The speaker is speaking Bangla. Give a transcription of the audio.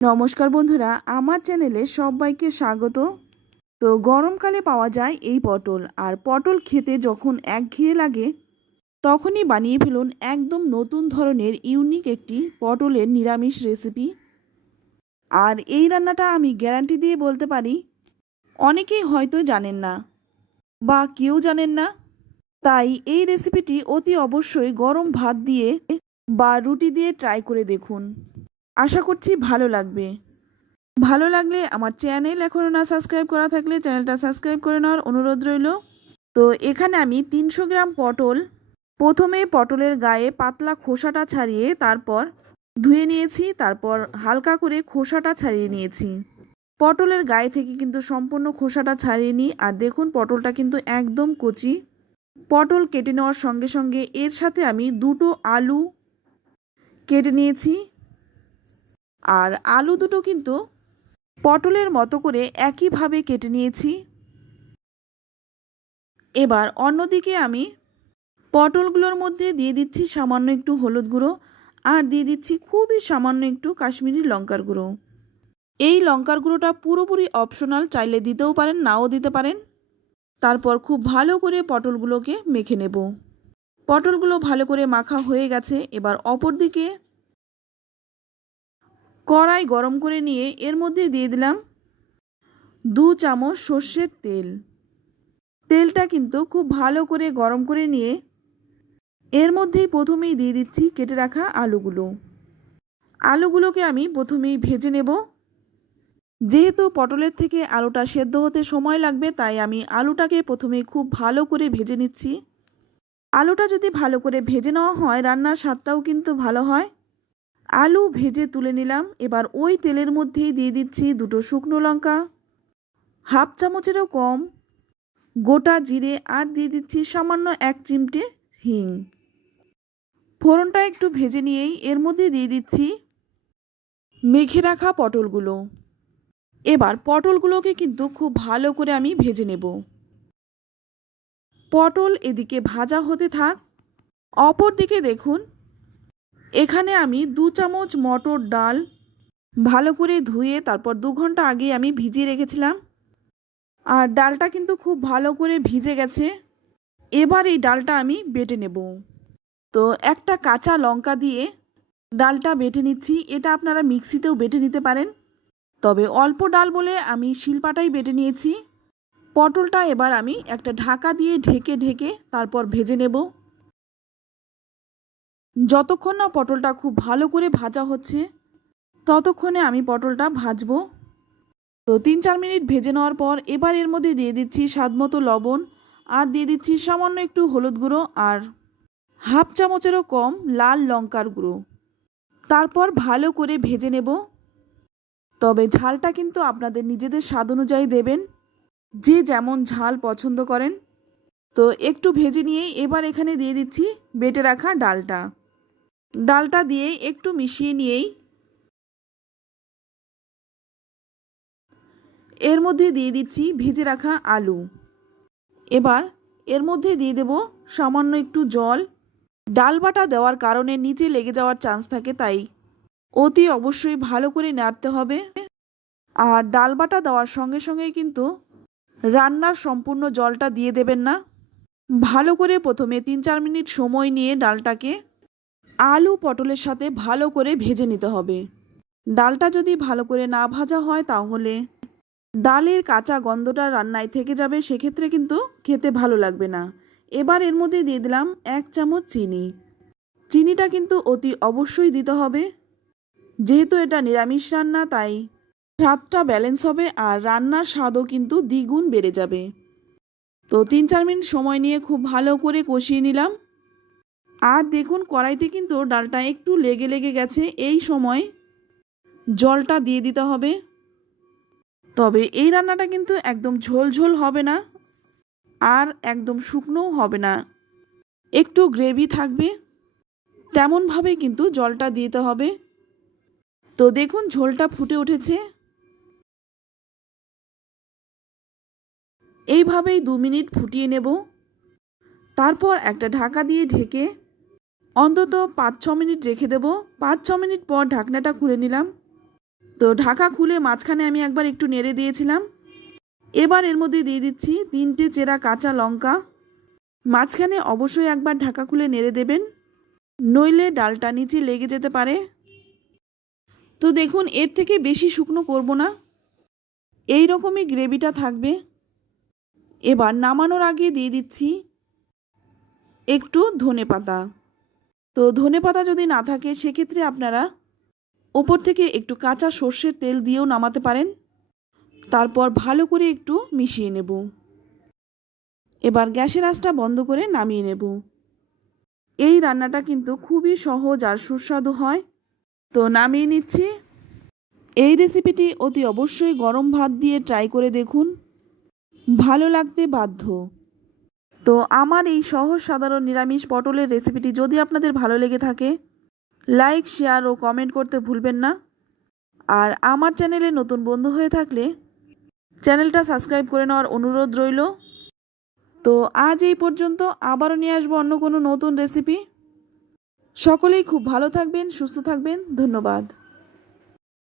নমস্কার বন্ধুরা, আমার চ্যানেলে সবাইকে স্বাগত। তো গরমকালে পাওয়া যায় এই পটল, আর পটল খেতে যখন একঘেয়ে লাগে তখনই বানিয়ে ফেলুন একদম নতুন ধরনের ইউনিক একটি পটলের নিরামিষ রেসিপি। আর এই রান্নাটা আমি গ্যারান্টি দিয়ে বলতে পারি অনেকেই হয়তো জানেন না বা কেউ জানেন না। তাই এই রেসিপিটি অতি অবশ্যই গরম ভাত দিয়ে বা রুটি দিয়ে ট্রাই করে দেখুন। আশা করছি ভালো লাগবে। ভালো লাগলে আমার চ্যানেল এখনও না সাবস্ক্রাইব করা থাকলে চ্যানেলটা সাবস্ক্রাইব করে নেওয়ার অনুরোধ রইল। তো এখানে আমি 300 গ্রাম পটল, প্রথমে পটলের গায়ে পাতলা খোসাটা ছাড়িয়ে তারপর ধুয়ে নিয়েছি, তারপর হালকা করে খোসাটা ছাড়িয়ে নিয়েছি। পটলের গায়ে থেকে কিন্তু সম্পূর্ণ খোসাটা ছাড়িয়ে নিই। আর দেখুন পটলটা কিন্তু একদম কচি। পটল কেটে নেওয়ার সঙ্গে সঙ্গে এর সাথে আমি দুটো আলু কেটে নিয়েছি। আর আলু দুটো কিন্তু পটলের মতো করে একইভাবে কেটে নিয়েছি। এবার অন্যদিকে আমি পটলগুলোর মধ্যে দিয়ে দিচ্ছি সামান্য একটু হলুদ গুঁড়ো, আর দিয়ে দিচ্ছি খুবই সামান্য একটু কাশ্মীরি লঙ্কার গুঁড়ো। এই লঙ্কার গুঁড়োটা পুরোপুরি অপশনাল, চাইলে দিতেও পারেন নাও দিতে পারেন। তারপর খুব ভালো করে পটলগুলোকে মেখে নেব। পটলগুলো ভালো করে মাখা হয়ে গেছে। এবার অপর দিকে কড়াই গরম করে নিয়ে এর মধ্যে দিয়ে দিলাম 2 চামচ সর্ষের তেল। তেলটা কিন্তু খুব ভালো করে গরম করে নিয়ে এর মধ্যেই প্রথমেই দিয়ে দিচ্ছি কেটে রাখা আলুগুলো। আলুগুলোকে আমি প্রথমেই ভেজে নেব। যেহেতু পটলের থেকে আলুটা সেদ্ধ হতে সময় লাগবে, তাই আমি আলুটাকে প্রথমেই খুব ভালো করে ভেজে নিচ্ছি। আলুটা যদি ভালো করে ভেজে নেওয়া হয় রান্নার স্বাদটাও কিন্তু ভালো হয়। আলু ভেজে তুলে নিলাম। এবার ওই তেলের মধ্যেই দিয়ে দিচ্ছি দুটো শুকনো লঙ্কা, হাফ চামচেরও কম গোটা জিরে, আর দিয়ে দিচ্ছি সামান্য 1 চিমটে হিং। ফোড়নটা একটু ভেজে নিয়েই এর মধ্যে দিয়ে দিচ্ছি মেখে রাখা পটলগুলো। এবার পটলগুলোকে কিন্তু খুব ভালো করে আমি ভেজে নেব। পটল এদিকে ভাজা হতে থাক। অপর দিকে দেখুন এখানে আমি 2 চামচ মটর ডাল ভালো করে ধুয়ে তারপর 2 ঘন্টা আগে আমি ভিজিয়ে রেখেছিলাম। আর ডালটা কিন্তু খুব ভালো করে ভিজে গেছে। এবার এই ডালটা আমি বেটে নেব। তো একটা কাঁচা লঙ্কা দিয়ে ডালটা বেটে নিচ্ছি। এটা আপনারা মিক্সিতেও বেটে নিতে পারেন, তবে অল্প ডাল বলে আমি শিলপাটাই বেটে নিয়েছি। পটলটা এবার আমি একটা ঢাকা দিয়ে ঢেকে ঢেকে তারপর ভেজে নেব। যতক্ষণ না পটলটা খুব ভালো করে ভাজা হচ্ছে ততক্ষণে আমি পটলটা ভাজবো। তো 3-4 মিনিট ভেজে নেওয়ার পর এবার এর মধ্যে দিয়ে দিচ্ছি স্বাদমতো লবণ, আর দিয়ে দিচ্ছি সামান্য একটু হলুদ গুঁড়ো, আর হাফ চামচেরও কম লাল লঙ্কার গুঁড়ো। তারপর ভালো করে ভেজে নেব। তবে ঝালটা কিন্তু আপনাদের নিজেদের স্বাদ অনুযায়ী দেবেন, যে যেমন ঝাল পছন্দ করেন। তো একটু ভেজে নিয়েই এবার এখানে দিয়ে দিচ্ছি বেটে রাখা ডালটা দিয়ে একটু মিশিয়ে নিয়েই এর মধ্যে দিয়ে দিচ্ছি ভেজে রাখা আলু। এবার এর মধ্যে দিয়ে দেব সামান্য একটু জল। ডাল বাটা দেওয়ার কারণে নিচে লেগে যাওয়ার চান্স থাকে, তাই অতি অবশ্যই ভালো করে নাড়তে হবে। আর ডাল বাটা দেওয়ার সঙ্গে সঙ্গেই কিন্তু রান্নার সম্পূর্ণ জলটা দিয়ে দেবেন না। ভালো করে প্রথমে 3-4 মিনিট সময় নিয়ে ডালটাকে আলু পটলের সাথে ভালো করে ভেজে নিতে হবে। ডালটা যদি ভালো করে না ভাজা হয় তাহলে ডালের কাঁচা গন্ধটা রান্নায় থেকে যাবে, সেক্ষেত্রে কিন্তু খেতে ভালো লাগবে না। এবার এর মধ্যে দিয়ে দিলাম 1 চামচ চিনি। চিনিটা কিন্তু অতি অবশ্যই দিতে হবে, যেহেতু এটা নিরামিষ রান্না তাই স্বাদটা ব্যালেন্স হবে আর রান্নার স্বাদও কিন্তু দ্বিগুণ বেড়ে যাবে। তো 3-4 মিনিট সময় নিয়ে খুব ভালো করে কষিয়ে নিলাম। আর দেখুন কড়াইতে কিন্তু ডালটা একটু লেগে লেগে গেছে, এই সময় জলটা দিয়ে দিতে হবে। তবে এই রান্নাটা কিন্তু একদম ঝোল ঝোল হবে না, আর একদম শুকনোও হবে না, একটু গ্রেভি থাকবে, তেমনভাবেই কিন্তু জলটা দিতে হবে। তো দেখুন ঝোলটা ফুটে উঠেছে। এইভাবেই 2 মিনিট ফুটিয়ে নেব। তারপর একটা ঢাকা দিয়ে ঢেকে অন্তত 5-6 মিনিট রেখে দেব। 5-6 মিনিট পর ঢাকনাটা খুলে নিলাম। তো ঢাকা খুলে মাঝখানে আমি একবার একটু নেড়ে দিয়েছিলাম। এবার এর মধ্যে দিয়ে দিচ্ছি 3টে চেরা কাঁচা লঙ্কা। মাঝখানে অবশ্যই একবার ঢাকা খুলে নেড়ে দেবেন, নইলে ডালটা নিচে লেগে যেতে পারে। তো দেখুন, এর থেকে বেশি শুকনো করব না, এই রকমই গ্রেভিটা থাকবে। এবার নামানোর আগে দিয়ে দিচ্ছি একটু ধনেপাতা। তো ধনেপাতা যদি না থাকে সেক্ষেত্রে আপনারা ওপর থেকে একটু কাঁচা সর্ষের তেল দিয়েও নামাতে পারেন। তারপর ভালো করে একটু মিশিয়ে নেব। এবার গ্যাসের আঁচটা বন্ধ করে নামিয়ে নেব। এই রান্নাটা কিন্তু খুবই সহজ আর সুস্বাদু হয়। তো নামিয়ে নিচ্ছি। এই রেসিপিটি অতি অবশ্যই গরম ভাত দিয়ে ট্রাই করে দেখুন, ভালো লাগতে বাধ্য। তো আমার এই সহজ সাধারণ নিরামিষ পটলের রেসিপিটি যদি আপনাদের ভালো লেগে থাকে, লাইক, শেয়ার ও কমেন্ট করতে ভুলবেন না। আর আমার চ্যানেলে নতুন বন্ধু হয়ে থাকলে চ্যানেলটা সাবস্ক্রাইব করে নেওয়ার অনুরোধ রইল। তো আজ এই পর্যন্ত, আবারও নিয়ে আসবো অন্য কোনো নতুন রেসিপি। সকলেই খুব ভালো থাকবেন, সুস্থ থাকবেন। ধন্যবাদ।